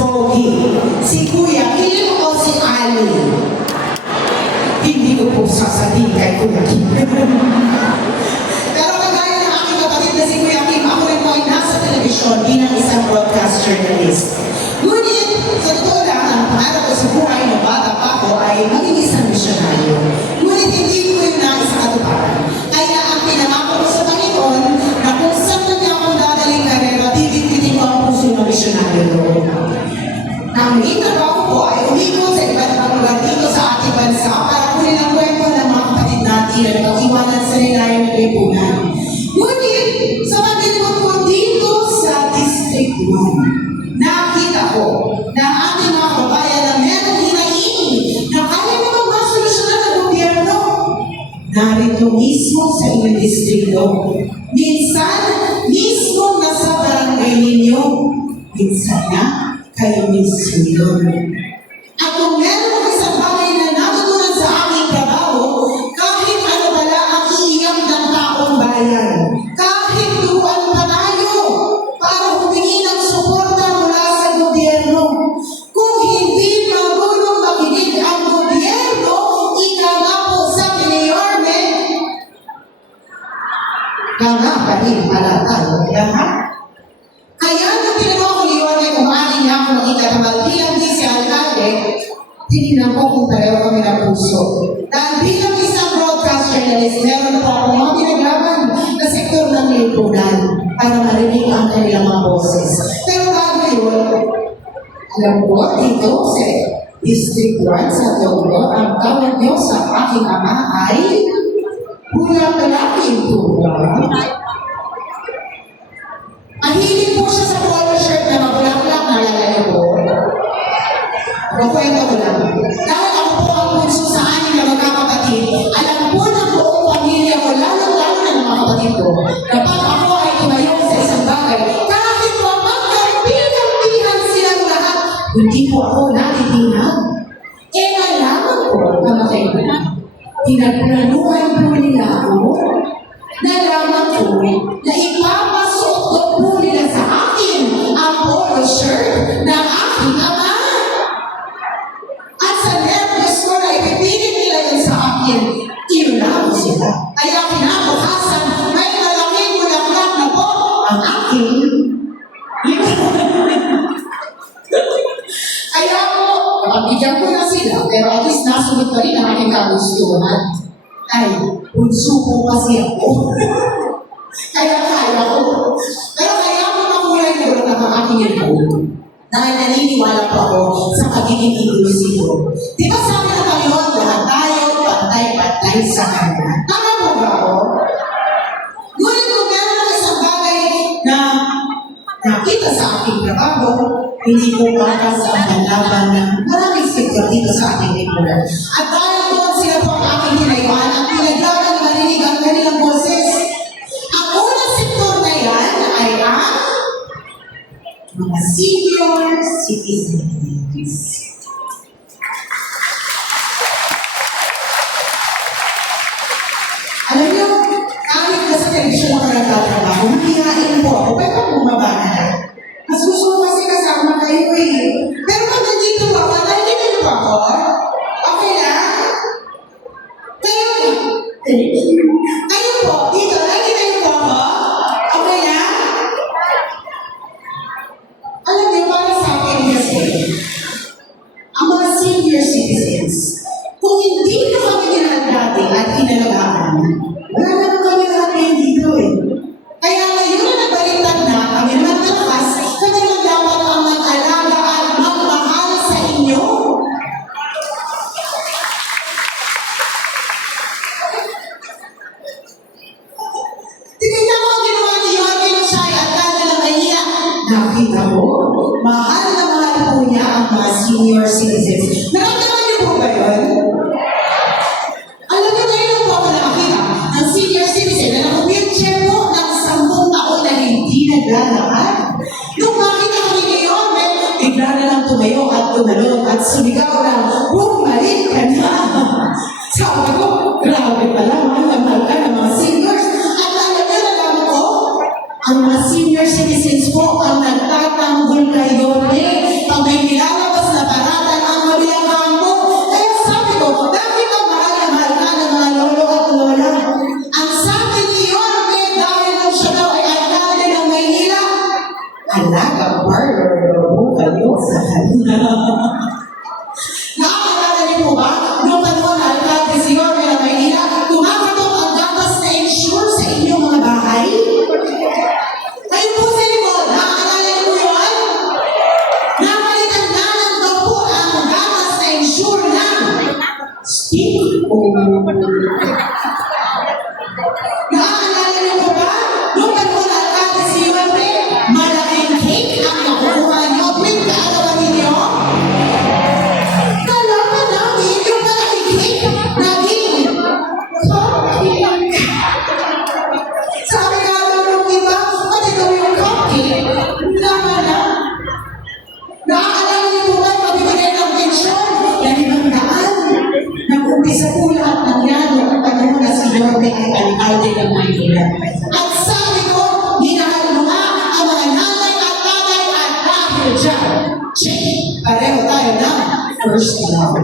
pogi. Si Kuya Kim o si Ali? Hindi ko po sasabihin kay Kuya Kim. Pero kagaya ng aking kapatid na si Kuya Kim, ako rin po ay nasa telebisyon bilang isang broadcast journalist. Ngunit, sa totoo lang, ang pangarap ko sa buhay ng bata pa ako ay maging isang misyonaryo. Ngunit hindi ko yung nais sa katuparan. Kaya ang pinangako ko sa Panginoon na kung saan na niya akong dadaling karera, bibigyan ko ang puso ng misyonaryo doon. Ang trabaho ko ay umikot sa iba't ibang lugar dito sa ating bansa para kunin ang kwento ng mga kapatid natin na nag-iwanan sa nilayan ng lipunan. Ngunit, sa pagdilipot ko dito sa District 1, nakita ko na ating mga kabayan na merong hinaing na kaya naman masolusyonan ng gobyerno. Narito mismo sa inyong distrito. Minsan, mismo nasa barangay ninyo. Minsan na, kayo mismo yun. At kung meron ang isang bagay na natutunan sa aking trabaho, kahit ano pala ang iiyak ng taong bayan, kahit turuan pa tayo para humingi ng suporta mula sa gobyerno. Kung hindi marunong makinig ang gobyerno, ika nga po sa Mayorme, kaya pa rin pala tayo lahat. Kaya nung tinanong ko ni Yorme kung maaari niya ako makita na bilang di si Alcalde, tinignan ko kung pareho kami ng puso. Dahil bilang isang broadcast journalist, meron po ako mga pinaglaban na sektor ng lipunan para marinig ang kanilang mga boses. Pero bago yun, alam ko dito sa District 1 sa Togo, ang tawag niyo sa aking ama ay Bulaklak Tuwa. Mahilig po siya sa polo shirt na mabulaklak, nalala po. Makwento ko lang. Dahil ako po ang punso sa anin na magkakapatid, alam po ng buong pamilya ko, lalo-lalo na ng mga kapatid ko, na pag ako ay tumayo sa isang bagay, kahit po magkampihan silang lahat, hindi po ako natitingnan. Eh, nalaman ko na makaibigan. Pinagplanuhan po nila ako, nalaman ko na ipapasok po nila sa akin ang polo shirt ng aking ama. At sa nervous ko na ipipilit nila yun sa akin, inuna ko sila. Kaya kinabukasan, may malaking bulaklak na po ang aking kaya po, nakabigyan ko na sila, pero at least nasunod pa rin ang aking kagustuhan. Ay, bunso po kasi ako. Kaya ko. Pero kaya ako makulay ko ng aking ito. Dahil naniniwala po ako sa pagiging inklusibo. Di ba sabi ng Panginoon, lahat tayo pantay-pantay sa Kanya? Tama po ba ako? Ngunit kung meron ng isang bagay na nakita sa aking trabaho, hindi ko para sa laban ng maraming sektor dito sa ating lipunan. At dahil doon sila po ang aking hinayuan at pinaglaban na marinig ang kanilang boses. Ang unang sektor na yan ay ang mga senior citizens. Alam niyo, kahit na sa telebisyon ako nagtatrabaho, mahihain po ako, pero bumaba na. Masusunod kasi kasama kayo eh. Pero kung nandito po ako, nandito niyo po ako, okay lang? Kayo po, dito, nandito niyo po ako, okay lang? Alam niyo, para sa akin kasi, ang mga senior citizens, kung hindi na kami ginagdati at inalagaan, wala naman kami lahat dito eh. Kaya ngayon na nagbaliktad na, kami naman malakas, kami naman dapat ang mag-alaga at magmahal sa inyo. Tingnan mo ang ginawa ni Yorme nung siya ay Alcalde ng Maynila. Nakita mo, mahal na mahal po niya ang mga senior citizens. Naramdaman niyo po ba yun? Alam niyo, ngayon po ako nakakita ng senior citizen na naka-wheelchair po ng 10 taon na hindi naglalakad. Nung makita kami ni Yorme, bigla na lang tumayo at tumalon at sumigaw lang, bumalik ka na. Sabi ko, grabe pala, mahal ka ng mga seniors. At alam niyo, nalaman ko, ang mga senior citizens po ang nagtatanggol kay Yorme pag may Naaalala niyo po ba mabibigay ng pensyon? Yan ibang daan. Nag-umpisa po lahat ng yan noong panahon na si Yorme ay alkalde ng Maynila. At sabi ko, minahal mo nga ang mga nanay at tatay at dahil dyan, check, pareho tayo na first love.